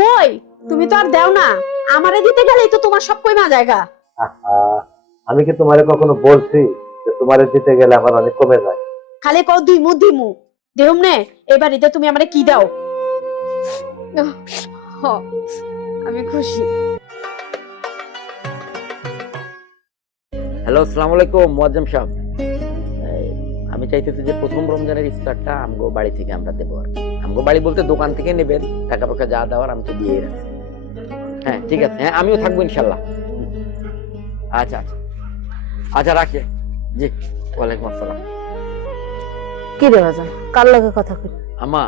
কই তুমি তো আর দেও না, আমারে দিতে গেলেই তো তোমার সব কইমা জায়গা। আহা, আমি কি তোমারে কখনো বলছি যে তোমারে দিতে গেলে আমার অনেক কমে যায়? খালি কও দিমু দিমু দেহুম নে। এবারিতে তুমি আমারে কি দাও? হ, আমি খুশি। হ্যালো, আসসালামু আলাইকুম মুয়াজ্জম সাহেব। এই, আমি চাইতেছি যে প্রথম রমজানের ইফতারটা আমগো বাড়ি থেকে আমরা দেবো আর কি। আমগো বাড়ি বলতে দোকান থেকে নেবেন, টাকা পয়সা যা দেওয়ার আমি তো দিয়ে রাখছি। হ্যাঁ ঠিক আছে, হ্যাঁ আমিও থাকবো ইনশাল্লাহ। আচ্ছা আচ্ছা আচ্ছা, রাখি। জি, ওয়ালাইকুম আসসালাম। কি রে বাজান, কার লগে কথা কই? আমা,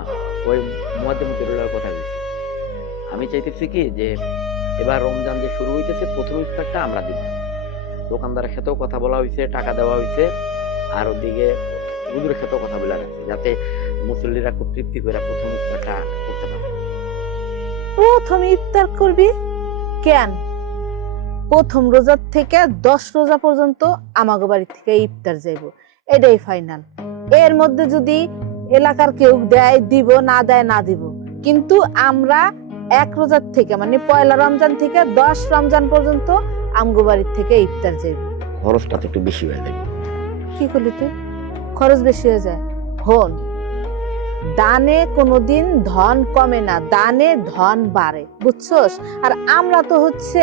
ওই মুয়াজ্জম কেরুলার কথা বলছি। আমি চাইতেছি কি যে এবার রমজান যে শুরু হইতেছে, প্রথম ইফতারটা আমরা দিব। দোকানদারের সাথেও কথা বলা হয়েছে, টাকা দেওয়া হয়েছে, আর ওদিকে হুজুরের সাথেও কথা বলা রাখছে, যাতে মুসল্লিরা খুব তৃপ্তি করে প্রথম ইফতারটা করতে পারে। প্রথম ইফতার করবি কেন? প্রথম রোজা থেকে 10 রোজা পর্যন্ত আমাগো বাড়ি থেকে ইফতার যাইব, এটাই ফাইনাল। এর মধ্যে যদি এলাকার কেউ দেয় দিব, না দেয় না দিব, কিন্তু আমরা 1 রোজার থেকে মানে পয়লা রমজান থেকে 10 রমজান পর্যন্ত আমগো বাড়ি থেকে ইফতার যাইব। খরচটা তো একটু বেশি হয়ে যাবে। কি করলি তুই? খরচ বেশি হয়ে যায়। হন, দানে কোনোদিন ধন কমে না, দানে ধন বাড়ে, বুঝছস? আর আমরা তো হচ্ছে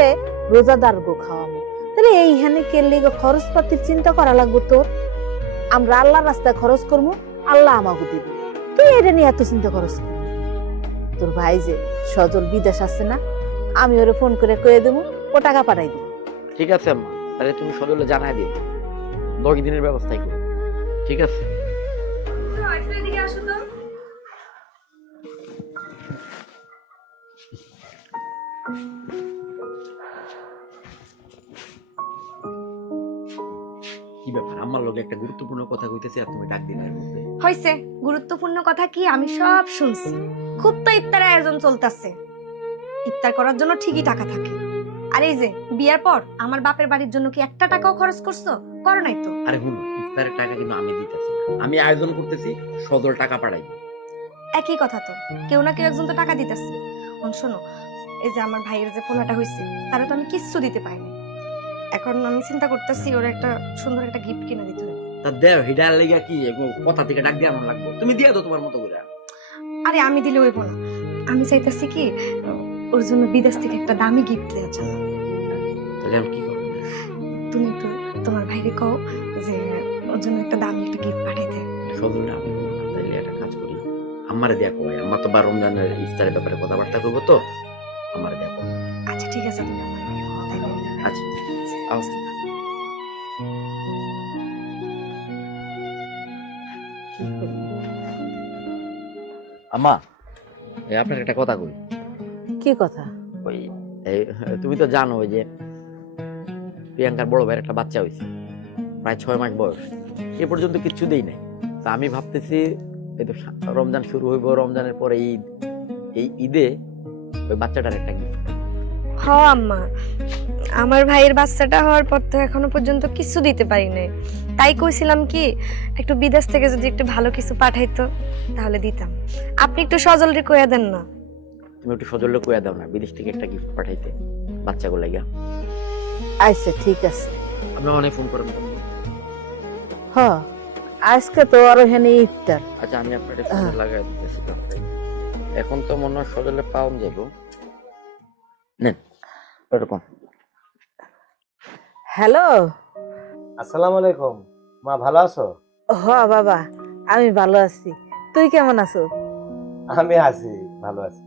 রোজাদার গো খাওয়াবো, তাহলে এইখানে কেলি খরচ পাতির চিন্তা করা লাগবে তোর। আমরা আল্লাহর রাস্তায় খরচ করবো, আল্লাহ আমাকে দিবে, তুই এটা নিয়ে এত চিন্তা খরচ করবি? তোর ভাই যে সজল বিদেশ আছে না, আমি ওরে ফোন করে কয়ে দেবো, ও টাকা পাঠাই দেবো। ঠিক আছে আম্মা, তাহলে তুমি সজলে জানাই দিও, 10 দিনের ব্যবস্থাই করো। ঠিক আছে। কি ব্যাপার, আমার লগে একটা গুরুত্বপূর্ণ কথা কইতেছে আর তুমি ডাক দিলে এর মধ্যে? হইছে, গুরুত্বপূর্ণ কথা কি আমি সব শুনছি। খুব তো ইফতারের আয়োজন চলতেছে, ইফতার করার জন্য ঠিকই টাকা থাকে। আর এই যে বিয়ার পর আমার বাপের বাড়ির জন্য কি একটা টাকাও খরচ করছো? করো নাই তো। আরে হুন, ইফতারের টাকা কিন্তু আমি দিতেছি না, আমি আয়োজন করতেছি, সজল টাকা পাঠাই। একই কথা তো, কেউ না কেউ একজন তো টাকা দিতেছে। শোনো, এই যে আমার ভাইয়ের যে পোলাটা হইছে, তারা তো আমি কিচ্ছু দিতে পাইনি। এখন আমি চিন্তা করতেছি ওর একটা সুন্দর একটা গিফট কিনে দিতে হবে। তা দেও, হিডার লেগে কি কথা থেকে ডাক দিয়ে আমার লাগবে? তুমি দিয়ে দাও তোমার মতো করে। আরে আমি দিলে হইব না, আমি চাইতেছি কি ওর জন্য বিদেশ থেকে একটা দামি গিফট দেওয়ার জন্য। তাহলে আমি কি করবো? তুমি একটু তোমার ভাইকে কও যে ওর জন্য একটা দামি একটা গিফট পাঠাইতে। সজলটা আমি করবো না, তাইলে একটা কাজ করি, আমারে দেয়া কয়। আমার তো 12 রমজানের ইফতারের ব্যাপারে কথাবার্তা করবো, তো আমারে দেয়া কয়। আচ্ছা ঠিক আছে, তুমি আমার ভাইকে কও, তাই বলো। আচ্ছা, আচ্ছা। আম্মা, এই আপনার একটা কথা কই। কি কথা? ওই এই, তুমি তো জানো ওই যে প্রিয়াঙ্কার বড় ভাইয়ের একটা বাচ্চা হয়েছে, প্রায় 6 মাস বয়স, এ পর্যন্ত কিচ্ছু দেই নাই। তা আমি ভাবতেছি এই তো রমজান শুরু হইব, রমজানের পরে ঈদ, এই ঈদে ওই বাচ্চাটার একটা গিফট। হ আম্মা, আমার ভাইয়ের বাচ্চাটা হওয়ার পর তো এখনো পর্যন্ত কিছু দিতে পারি নাই। তাই কইছিলাম কি একটু বিদেশ থেকে যদি একটু ভালো কিছু পাঠাইতো তাহলে দিতাম। আপনি একটু সজলরে কইয়া দেন না। তুমি একটু সজল কইয়া দাও না, বিদেশ থেকে একটা গিফট পাঠাইতে বাচ্চাগুলো লাগা। আচ্ছা ঠিক আছে। আমি অনেক ফোন করে বলবো। হ, আজকে তো আর এখানে ইফতার। আচ্ছা, আমি আপনার ফোনে লাগাই দিতেছি। এখন তো মনে হয় সজলে পাওয়া যাবো। নেন এরকম। হ্যালো, আসসালামু আলাইকুম। মা ভালো আছো? হ বাবা, আমি ভালো আছি, তুই কেমন আছো? আমি আছি, ভালো আছি।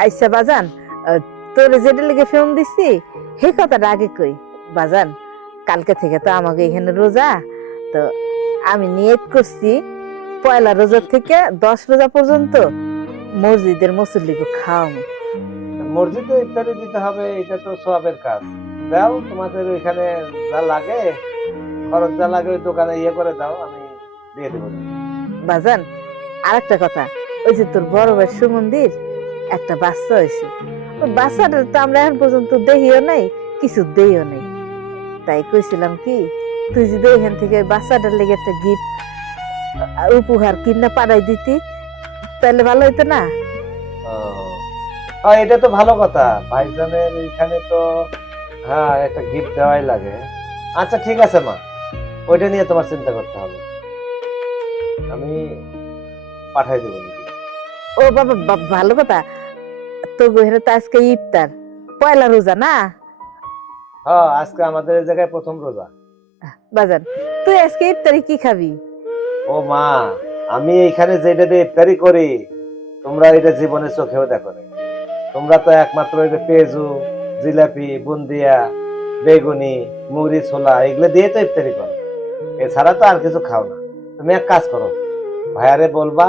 আইসা বাজান, তোর যেটা লেগে ফোন দিছি সেই কথাটা আগে কই। বাজান, কালকে থেকে তো আমাকে এখানে রোজা, তো আমি নিয়ত করছি পয়লা রোজা থেকে 10 রোজা পর্যন্ত মসজিদের মুসল্লিকে খাওয়াবো। মসজিদে ইফতারি দিতে হবে, এটা তো সওয়াবের কাজ। দাও, তোমাদের ওইখানে যা লাগে, খরচ যা লাগে ওই দোকানে ইয়ে করে দাও, আমি দিয়ে দেবো। বাজান, আরেকটা কথা, ওই যে তোর বড় ভাই সুমন্দির একটা বাচ্চা হয়েছে, ওই বাচ্চাটা তো আমরা এখন পর্যন্ত দেখিও নাই, কিছু দেইও নাই। তাই কইছিলাম কি, তুই যদি এখান থেকে ওই বাচ্চাটার লেগে একটা গিফট উপহার কিনা পাঠাই দিতি তাহলে ভালো হইতো না? ও, এটা তো ভালো কথা, ভাইজানের এখানে তো হ্যাঁ একটা গিফট দেওয়াই লাগে। আচ্ছা ঠিক আছে মা, ওইটা নিয়ে তোমার চিন্তা করতে হবে, আমি পাঠাই দেবো নাকি। ও বাবা, ভালো কথা। তো ঘরে তো আজকে ইফতার, পয়লা রোজা না? হ্যাঁ আজকে আমাদের এই জায়গায় প্রথম রোজা। বাজান, তুই আজকে ইফতারে কি খাবি? ও মা, আমি এখানে যেটা দিয়ে ইফতারি করি তোমরা এটা জীবনে চোখেও দেখো না। তোমরা তো একমাত্র ওই যে পেঁয়াজু, জিলাপি, বুন্দিয়া, বেগুনি, মুড়ি, ছোলা এগুলো দিয়ে তো ইফতারি করো, এছাড়া তো আর কিছু খাও না। তুমি এক কাজ করো, ভাইয়ারে বলবা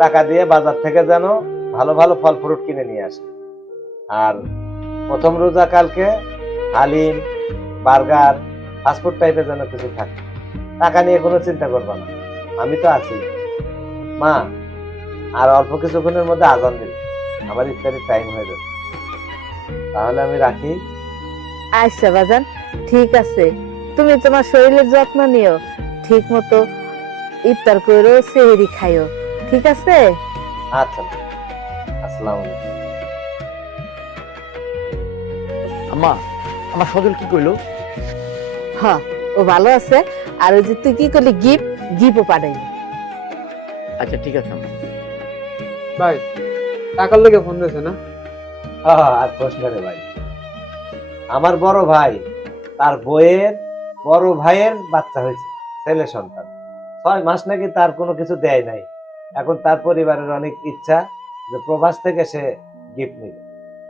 টাকা দিয়ে বাজার থেকে যেন ভালো ভালো ফল ফ্রুট কিনে নিয়ে আসে। আর প্রথম রোজা কালকে হালিম, বার্গার, ফাস্টফুড টাইপের যেন কিছু থাকে। টাকা নিয়ে কোনো চিন্তা করবা না, আমি তো আছি। মা, আর অল্প কিছুক্ষণের মধ্যে আজান দিবে, আমার ইফতারির টাইম হয়ে যাবে, তাহলে আমি রাখি। আচ্ছা বাজান, ঠিক আছে। তুমি তোমার শরীরের যত্ন নিও, ঠিক মতো ইফতার করো, সেহরি খাইও, ঠিক আছে? আচ্ছা, আসসালামু আলাইকুম। আম্মা, আমার সজল কি কইলো? হ্যাঁ, ও ভালো আছে। আর ওই যে তুই কি করলি, গিফটও পাঠাই। আচ্ছা ঠিক আছে আম্মা। ভাই, টাকার লোকে ফোন দিয়েছে না? আর প্রশ্ন রে ভাই, আমার বড় ভাই তার বইয়ের বড় ভাইয়ের বাচ্চা হয়েছে, ছেলে সন্তান। 6 মাস নাকি তার কোনো কিছু দেয় নাই। এখন তার পরিবারের অনেক ইচ্ছা যে প্রবাস থেকে সে গিফট নিবে।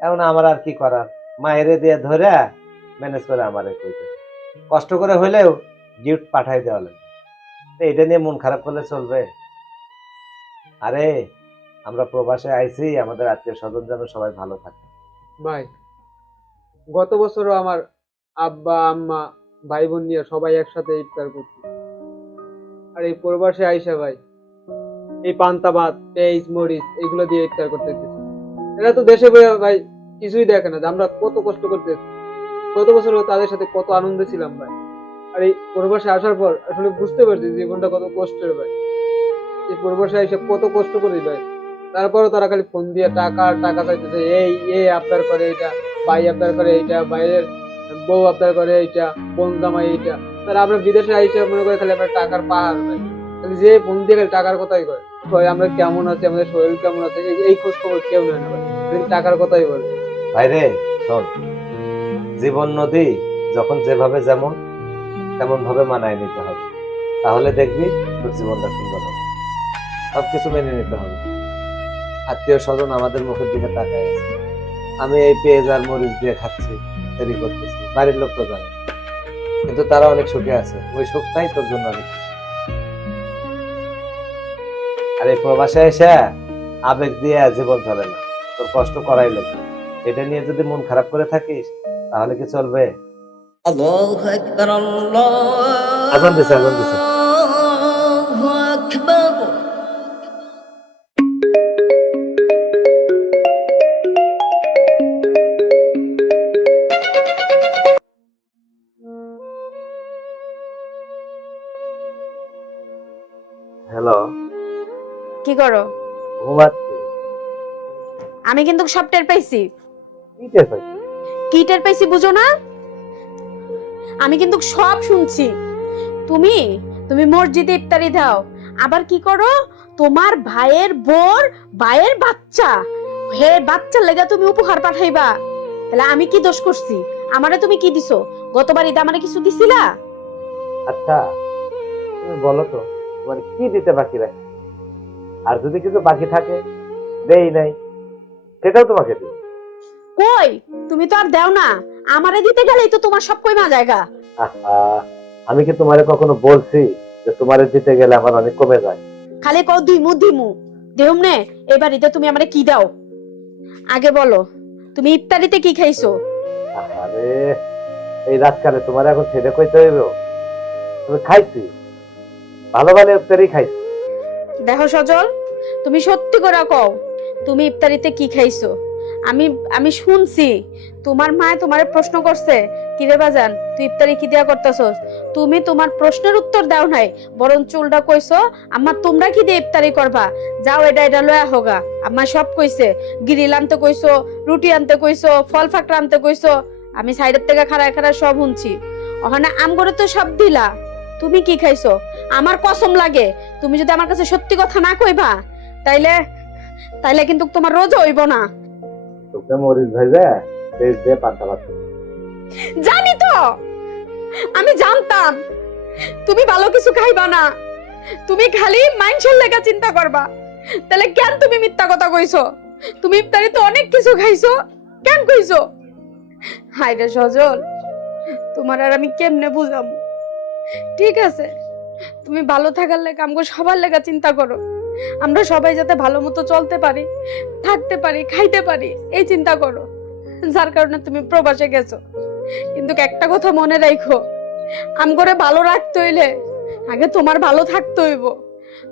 এখন আমার আর কি করার, মায়েরে দিয়ে ধরে ম্যানেজ করে আমারে কইতেছে, কষ্ট করে হইলেও গিফট পাঠাই দেওয়া লাগে। তো এটা নিয়ে মন খারাপ করলে চলবে? আরে আমরা প্রবাসে আইছি, আমাদের আত্মীয় স্বজন যেন সবাই ভালো থাকে। ভাই, গত বছরও আমার আব্বা আম্মা ভাই বোন নিয়ে সবাই একসাথে ইফতার করছি। আর এই প্রবাসে আইসা ভাই এই পান্তা ভাত, পেঁয়াজ, মরিচ এগুলো দিয়ে ইফতার করতেছি। এরা তো দেশে বইয়া ভাই কিছুই দেখে না যে আমরা কত কষ্ট করতেছি। গত বছরও তাদের সাথে কত আনন্দে ছিলাম ভাই। আর এই প্রবাসে আসার পর আসলে বুঝতে পারছি জীবনটা কত কষ্টের ভাই। এই প্রবাসে এসে কত কষ্ট করি ভাই, তারপরও তারা খালি ফোন দিয়ে টাকা আর টাকা চাইতেছে। এই আবদার করে এইটা, ভাই আবদার করে এইটা, ভাইয়ের বউ আবদার করে এইটা, বোন জামাই এইটা। তারা আমরা বিদেশে আইসে মনে করে খালি আমরা টাকার পাহাড় ভাই, খালি যে ফোন দিয়ে খালি টাকার কথাই কয়। ভাই আমরা কেমন আছি, আমাদের শরীর কেমন আছে এই খোঁজ খবর কেউ নেয় না ভাই, খালি টাকার কথাই বলে। ভাইরে শোন, জীবন নদী যখন যেভাবে যেমন তেমন ভাবে মানায় নিতে হবে, তাহলে দেখবি তোর জীবনটা সুন্দর হবে। সবকিছু মেনে নিতে হবে। আত্মীয় স্বজন আমাদের মুখের দিকে তাকায় আছে, আমি এই পেঁয়াজ আর মরিচ দিয়ে খাচ্ছি, দেরি করতেছি, বাড়ির লোক তো জানে, কিন্তু তারা অনেক সুখে আছে। ওই সুখটাই তোর জন্য আমি খুশি। আর এই প্রবাসে এসে আবেগ দিয়ে জীবন চলে না, তোর কষ্ট করাই লাগবে। এটা নিয়ে যদি মন খারাপ করে থাকিস তাহলে কি চলবে? আল্লাহু আকবার, আজান দিছে, আজান দিছে। আল্লাহু আকবার। হ্যালো, কি করো? ঘুমাচ্ছি। আমি কিন্তু সব টের পাইছি। কি টের পাইছিস? কি টের পাইছি বুঝো না? আমি কিন্তু সব শুনছি। তুমি তুমি মসজিদে ইফতারি দাও, আবার কি করো, তোমার ভাইয়ের বোর ভাইয়ের বাচ্চা, হে বাচ্চার লেগে তুমি উপহার পাঠাইবা। তাহলে আমি কি দোষ করছি? আমারে তুমি কি দিছো? গতবার ঈদে আমারে কিছু দিছিলা? আচ্ছা তুমি বলো তো, তোমার কি দিতে বাকি রাখি? আর যদি কিছু বাকি থাকে দেই নাই, সেটাও তোমাকে দিই। কই, তুমি তো আর দাও না। আমারে দিতে গেলেই তো তোমার সব কইমা জায়গা। আহা, আমি কি তোমারে কখনো বলছি যে তোমারে দিতে গেলে আমার অনেক কমে যায়? খালি কও দিমু দেহুম নে। এবার ঈদে তুমি আমারে কি দাও আগে বলো। তুমি ইফতারিতে কি খাইছো? আরে এই রাতকালে তোমার এখন ছেড়ে কইতে হইব? তুমি খাইছি, ভালো ভালো ইফতারি খাইছি। দেখো সজল, তুমি সত্যি করে কও তুমি ইফতারিতে কি খাইছো। আমি শুনছি তোমার মা তোমারে প্রশ্ন করছে কিরে বাজান, তুই ইফতারি কি দিয়া করতেছস? তুমি তোমার প্রশ্নের উত্তর দাও নাই, বরং চুলটা কইছো আম্মা তোমরা কি দিয়ে ইফতারি করবা, যাও এটা লয়া হোগা। আম্মা সব কইছে, গিরিল আনতে কইছো, রুটি আনতে কইছো, ফল ফাকড়া আনতে কইছো। আমি সাইডের থেকে খাড়ায় খাড়ায় সব শুনছি। ওখানে আম করে তো সব দিলা, তুমি কি খাইছো? আমার কসম লাগে, তুমি যদি আমার কাছে সত্যি কথা না কইবা তাইলে তাইলে কিন্তু তোমার রোজা হইব না। তোকে মরিচ ভাইজা পেঁয়াজ দিয়ে পান্তা ভাত খাবো। জানি তো, আমি জানতাম তুমি ভালো কিছু খাইবা না, তুমি খালি মাইন্ডের লেগা চিন্তা করবা। তাহলে কেন তুমি মিথ্যা কথা কইছো? তুমি ইফতারি তো অনেক কিছু খাইছো, কেন কইছো? হায়রে সজল, তোমার আর আমি কেমনে বুঝাবো? ঠিক আছে, তুমি ভালো থাকার লেগে আমগো সবার লেগা চিন্তা করো, আমরা সবাই যাতে ভালো মতো চলতে পারি, থাকতে পারি, খাইতে পারি, এই চিন্তা করো, যার কারণে তুমি প্রবাসে গেছো। কিন্তু একটা কথা মনে রাখো, আমগরে ভালো রাখতে হইলে আগে তোমার ভালো থাকতে হইব,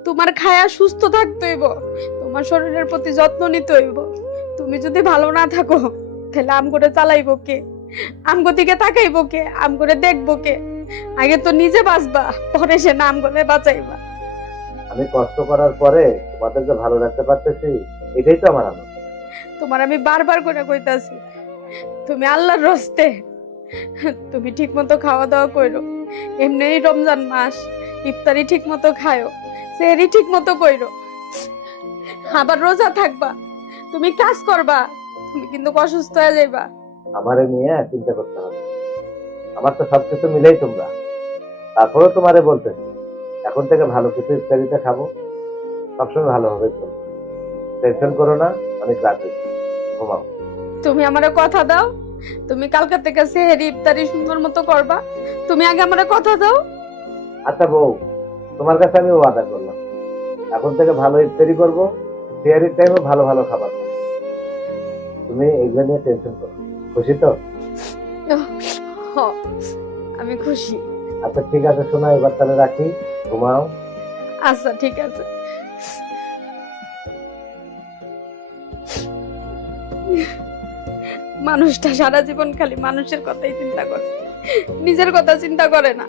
তোমার খায়া সুস্থ থাকতে হইব, তোমার শরীরের প্রতি যত্ন নিতে হইব। তুমি যদি ভালো না থাকো তাহলে আমগরে চালাইবো কে, আমগো দিকে তাকাইবো কে, আমগরে দেখবো কে? আগে তো নিজে বাঁচবা, পরে সে নাম করে বাঁচাইবা। আমি কষ্ট করার পরে তোমাদেরকে ভালো রাখতে পারতেছি, এটাই তো আমার আনন্দ। তোমার আমি বারবার করে কইতাছি, তুমি আল্লাহর রস্তে তুমি ঠিক মতো খাওয়া দাওয়া করো, এমনি রমজান মাস, ইফতারি ঠিক মতো খায়ো, সেহরি ঠিক মতো কইরো, আবার রোজা থাকবা, তুমি কাজ করবা, তুমি কিন্তু অসুস্থ হয়ে যাইবা। আমারে নিয়ে চিন্তা করতে হবে, আমার তো সবকিছু মিলেই তোমরা। তারপরেও তোমারে বলতেছি, এখন থেকে ভালো কিছু ইফতারিতে খাবো, সবসময় ভালো হবে। চলবে, টেনশন করো না, অনেক রাত হয়েছে, ঘুমাও। তুমি আমারে কথা দাও, তুমি কালকে থেকে সেহরি ইফতারি সুন্দর মতো করবা, তুমি আগে আমারে কথা দাও। আচ্ছা বউ, তোমার কাছে আমি ওয়াদা করলাম, এখন থেকে ভালো ইফতারি করবো, সেহরির টাইমে ভালো ভালো খাবার খাবো। তুমি এগুলো নিয়ে টেনশন করো, খুশি তো? হ, আমি খুশি। আচ্ছা ঠিক আছে, শোনো এবার তাহলে রাখি, ঘুমাও। আচ্ছা ঠিক আছে। মানুষটা সারা জীবন খালি মানুষের কথাই চিন্তা করে, নিজের কথা চিন্তা করে না।